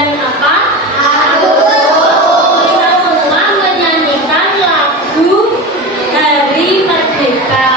dan apa? Kita semua menyanyikan lagu Hari Merdeka.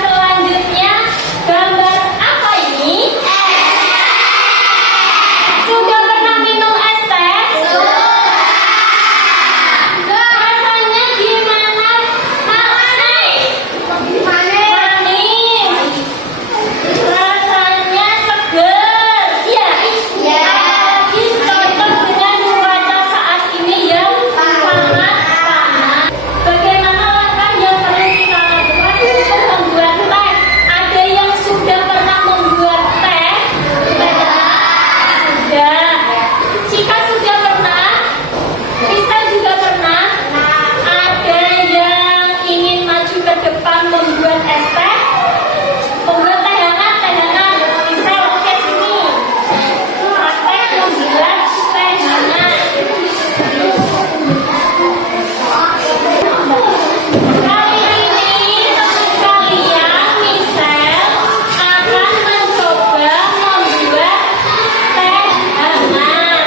Selanjutnya, gambar apa ini? Sudah pernah minum es teh? Rasanya gimana? Manis. Rasanya seger. Iya. Apalagi cocok dengan cuaca saat ini yang sangat panas. Bagaimana langkah yang perlu kita lakukan untuk membuat teh? Ada yang sudah pernah membuat teh? Sudah. Cika sudah pernah? Bisa juga pernah? Ada yang ingin maju ke depan membuat es teh? Membuat teh hangat, bisa oke sini. Praktek membuat teh hangat. Kali ini teman kalian, Michelle, akan mencoba membuat teh hangat.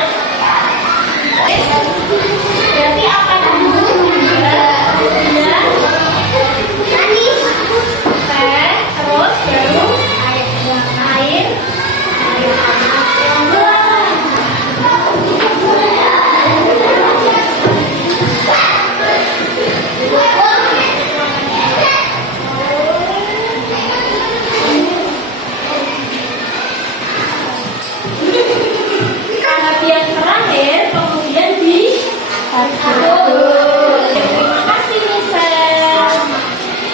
Berarti apa dulu? Ya. Teh, terus baru air tahap yang terakhir kemudian diaduk. Terima kasih Michelle.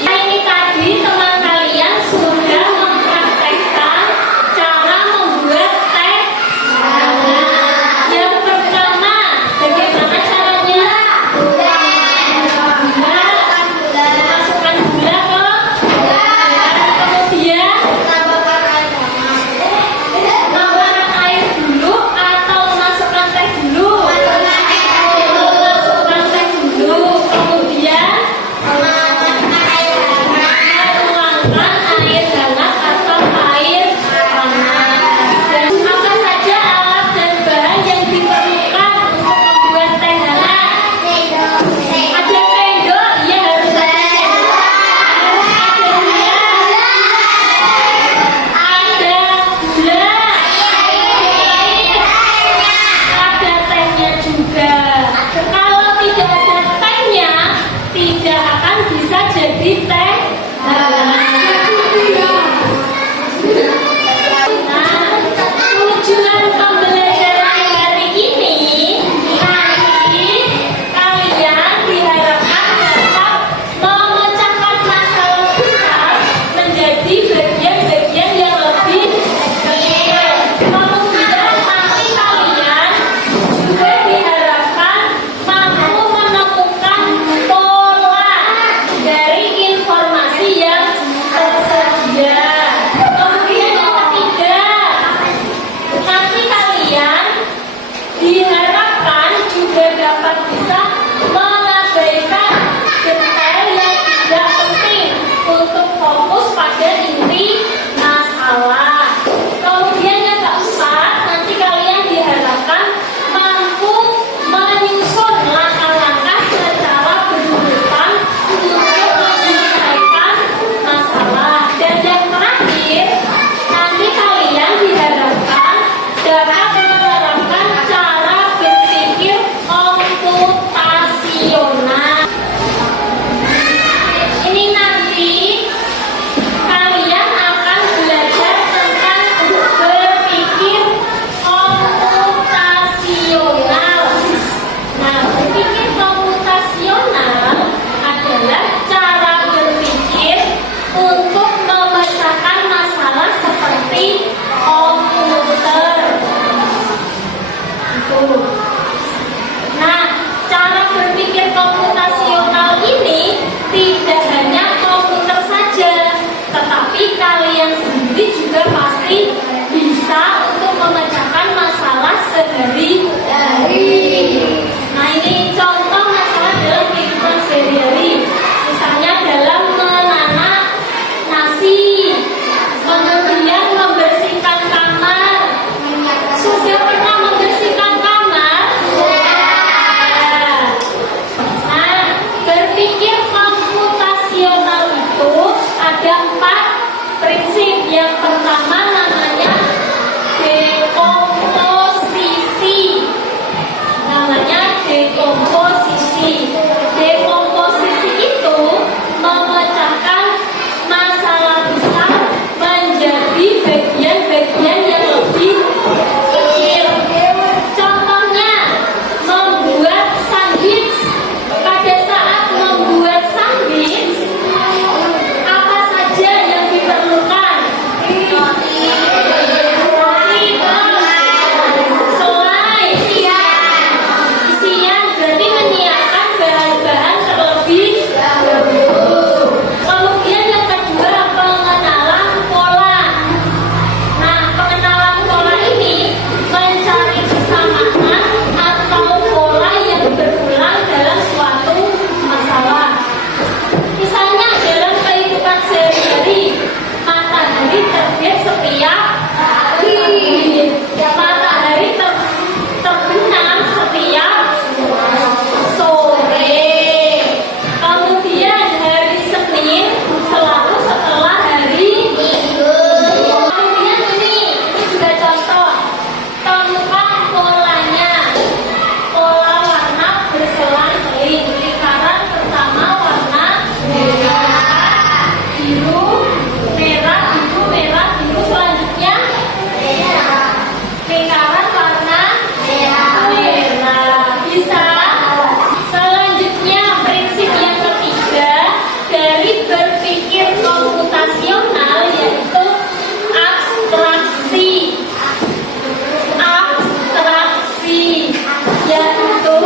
Nah, ini tadi teman kalian sudah mempraktekkan cara membuat teh hangat. Yang pertama, bagaimana caranya? Masukkan gula ke kemudian memasukkan air dulu atau memasukkan teh dulu? Memasukkan teh dulu, kemudian menuangkan air hangat atau air panas. Dan apa saja alat dan bahan yang diperlukan untuk membuat teh hangat? Ada sendok, ya harus ada sendok. Harus ada gula, ada gula, ada tehnya juga. Kalau tidak ada tehnya, tidak akan bisa jadi teh hangat. Nah, tujuan pembelajaran hari ini, nanti kalian diharapkan dapat memecahkan masalah besar menjadi bagian-bagian yang lebih kecil. Kemudian nanti kalian juga diharapkan mampu menemukan pola dari informasi ada 4 prinsip. Yang pertama namanya dekomposisi. Namanya dekomposisi. Dekomposisi itu memecahkan masalah besar menjadi bagian-bagian yang lebih kecil. Contohnya membuat sandwich. Pada saat membuat sandwich, apa saja yang diperlukan? Roti, selai, isian berarti menyiapkan bahan-bahan terlebih dahulu. Kemudian yang kedua, pengenalan pola. Nah, pengenalan pola ini mencari kesamaan atau pola yang berulang dalam suatu masalah. Misalnya dalam kehidupan sehari-hari, matahari terbit setiap hari, matahari terbenam setiap sore. Kemudian hari Senin selalu setelah hari Minggu. Kemudian ini juga contoh. Temukan polanya. Pola warna berselang-seling. Lingkaran pertama warna merah, biru, merah, biru, merah, biru. Selanjutnya lingkaran warna merah. Bisa. Selanjutnya prinsip yang ketiga dari berpikir komputasional yaitu abstraksi. Abstraksi yaitu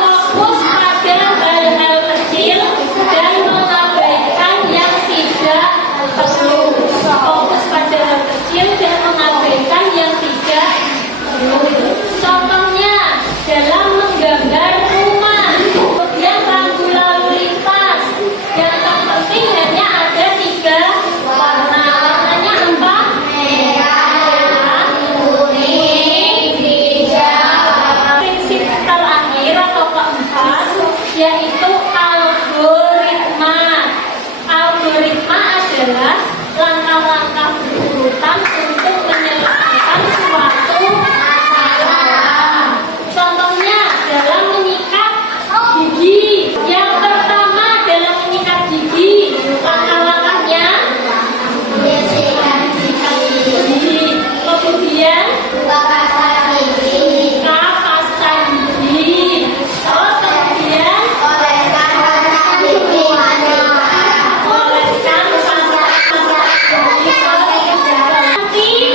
fokus pada hal-hal kecil dan mengabaikan yang tidak perlu. Fokus pada hal kecil dan mengabaikan yang tidak perlu. Contohnya dalam menggambar rumah, kemudian rambu lalu lintas. Yang terpenting hanya ada 3 warna. Warnanya apa? Merah, kuning, hijau. Prinsip terakhir atau keempat yaitu algoritma. Algoritma adalah langkah-langkah berurutan untuk menyelesaikan suatu masalah. Contohnya dalam menyikat gigi. Yang pertama dalam menyikat gigi, langkah-langkahnya sikat gigi. Kemudian buka pasta gigi. Terus kemudian oleskan pasta gigi. Oleskan pasta gigi. Nanti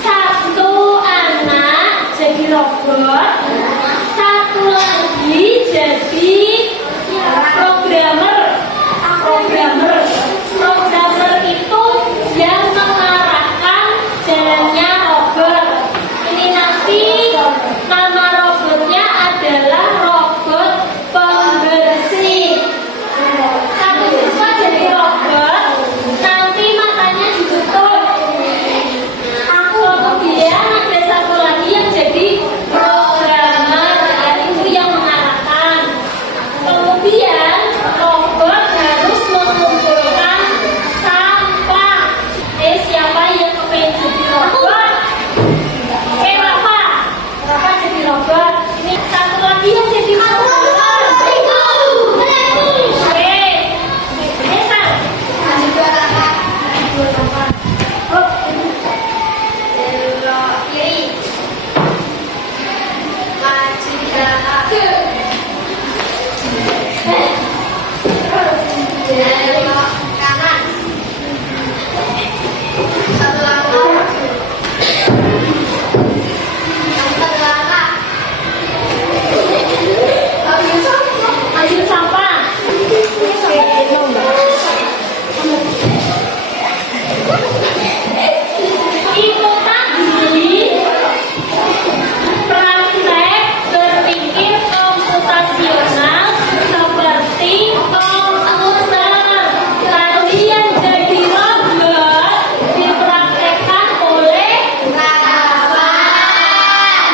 satu anak jadi robot, satu lagi jadi programmer. Programmer itu yang mengarahkan jalannya robot. Ini nanti nama robotnya adalah robot pembersih. Satu siswa jadi robot, nanti matanya ditutup. Kemudian ada satu lagi yang jadi programmer, yaitu yang mengarahkan. Kemudian robot harus mengumpulkan sampah. Siapa yang pengen jadi robot? Oke, Rafa. Rafa jadi robot. Ini satu lagi yang jadi programmer. Oke. Nesa. Oh. Belok kiri. Maju ke terus belok kanan. Satu langkah. Empat langkah. Ambil sampah. Itu tadi praktek berpikir komputasional seperti komputer. Latihan jadi robot dipraktekkan oleh Rafa.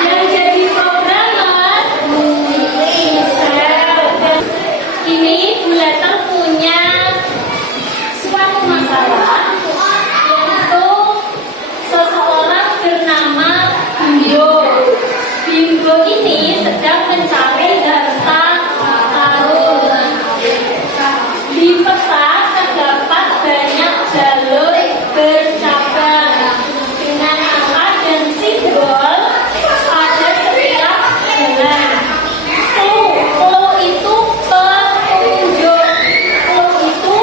Yang jadi programmer Michelle. Ini Bu Letter punya mencari harta karun. Di peta terdapat banyak jalur bercabang dengan angka dan simbol pada setiap jalan. Clue itu petunjuk. Clue itu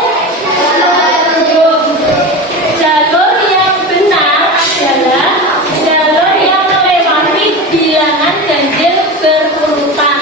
petunjuk. Jalur yang benar adalah jalur yang melewati bilangan ganjil berurutan.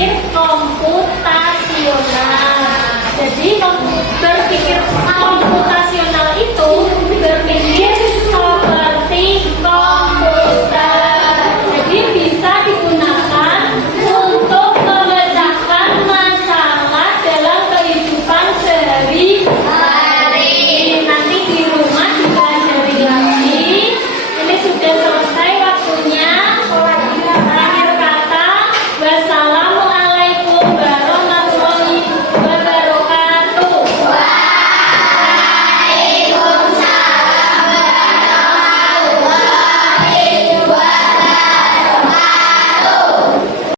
terakhir, kelompok